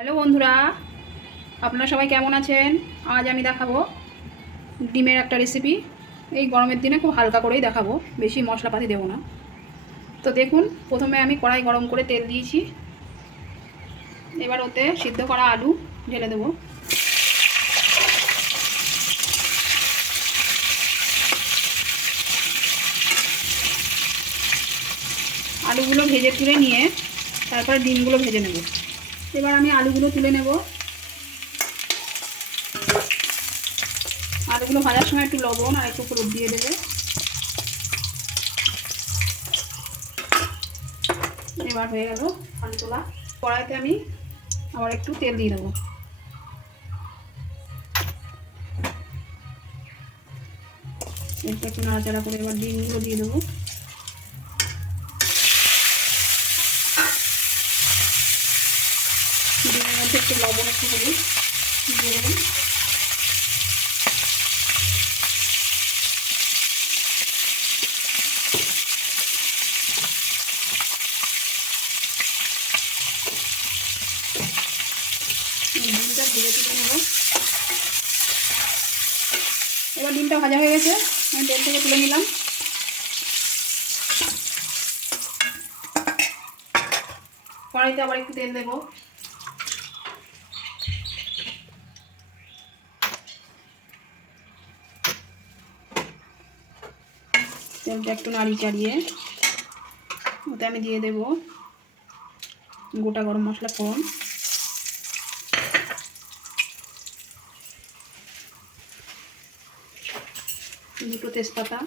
Hello বন্ধুরা, আপনারা সবাই কেমন আছেন? আজ আমি দেখাবো ডিমের একটা রেসিপি। এই গরমের দিনে খুব হালকা করেই দেখাবো, বেশি মশলাপাতি দেবো না। তো দেখুন, প্রথমে আমি কড়াই গরম করে তেল দিয়েছি। এবার ওতে সিদ্ধ করা আলু ঢেলে দেবো। আলুগুলো ভেজে তুলে নিয়ে তারপরে ডিমগুলো ভেজে নেব। এবার আমি আলুগুলো তুলে নেব। আলুগুলো ভাজার সময় একটু লবণ আর একটু হলুদ দিয়ে দেবে। এবার হয়ে গেল আলু তোলা। কড়াইতে আমি আবার একটু তেল দিয়ে দেবো। তেলটা একটু নাড়াচাড়া করে এবার ডিমগুলো দিয়ে দেবো। ডিমের মধ্যে একটু লবণ একটু হলুদ দিয়ে দেবেন। ডিমটা ভেজে তুলে নেব। এবার ডিমটা ভাজা হয়ে গেছে, আমি তেল থেকে তুলে নিলাম। কড়াইতে আবার একটু তেল দেবো। তেলটা একটু নাড়িয়ে চাড়িয়ে ওতে আমি দিয়ে দেবো গোটা গরম মশলা ফোড়ন, দুটো তেজপাতা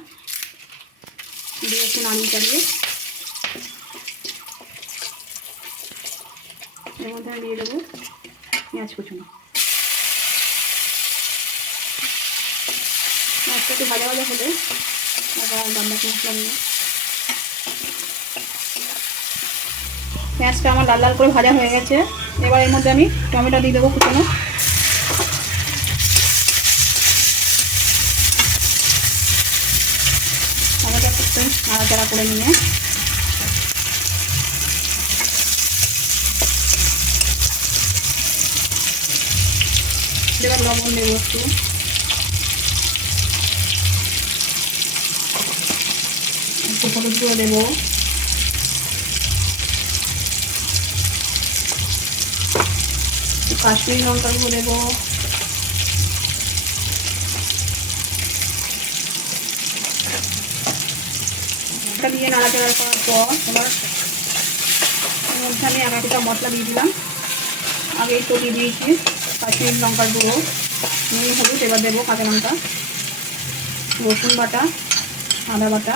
দিয়ে একটু নাড়িয়ে চাড়িয়ে এর মধ্যে আমি দিয়ে দেবো পেঁয়াজ কুচুনো। পেঁয়াজটা একটু ভাজা ভাজা হলে আবার বাদবাকি মশলা নিয়ে পেঁয়াজটা আমার লাল লাল করে ভাজা হয়ে গেছে। এবার এর মধ্যে আমি টমেটো দিয়ে দেবো কুচুনো। টমেটো একটু নাড়াচাড়া করে নিয়ে এবার লবণ দেবো একটু হলুদ গুঁড়ো দেবো, কাশ্মীরি লঙ্কার গুঁড়ো দেবো, এটা দিয়ে নাড়াচাড়া করার পর এবার এর মধ্যে আমি এক একটা মশলা দিয়ে দিলাম। আগেই তো দিয়ে দিয়েছি কাশ্মীরি লঙ্কার গুঁড়ো, নুন হলুদ। এবার দেবো কাঁচা লঙ্কা, রসুন বাটা, আদা বাটা।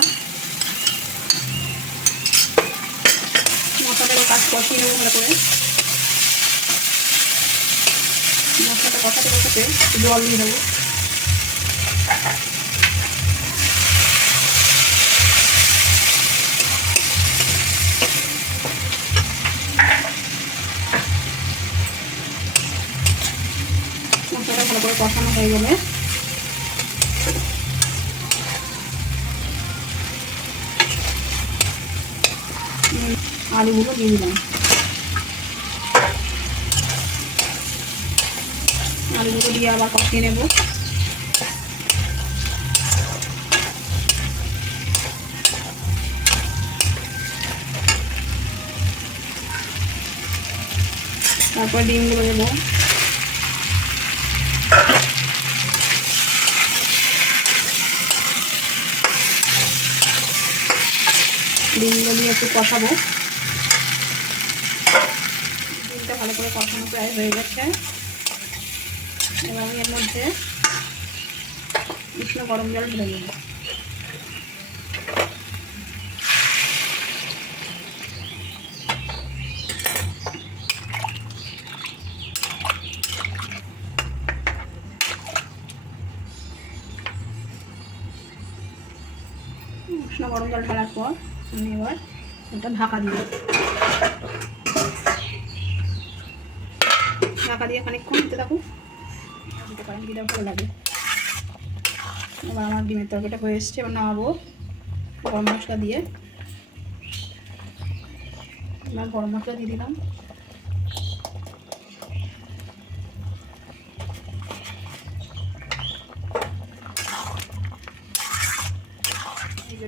মশলাটা কাজ কষিয়ে নেবো ভালো করে। মশলাটা কষাতে কষাতে জল দিয়ে দেবো। মশলাটা ভালো করে কষানো হয়ে গেলে আলুগুলো দিয়ে দিলাম। আলুগুলো দিয়ে আবার কষিয়ে নেব। তারপর ডিমগুলো দেবো। ডিমগুলো দিয়ে একটু কষাবো। ডিমটা ভালো করে কষানো প্রায় হয়ে গেছে। এবার আমি এর মধ্যে উষ্ণ গরম জল ঢেলে নেব। উষ্ণ গরম জল ঢালার পর আমি এবার এটা ঢাকা দিব। ঢাকা দিয়ে খানিকক্ষণ দিতে থাকুক, দিতে পারেন, দিলে ভালো লাগে। এবার আমার ডিমের তরকারিটা হয়ে এসছে। এবার নামাবো গরম মশলা দিয়ে। এবার গরম মশলা দিয়ে দিলাম।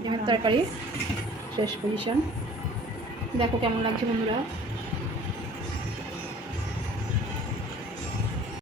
ডিমের তরকারি শেষ পজিশন। দেখো কেমন লাগছে বন্ধুরা।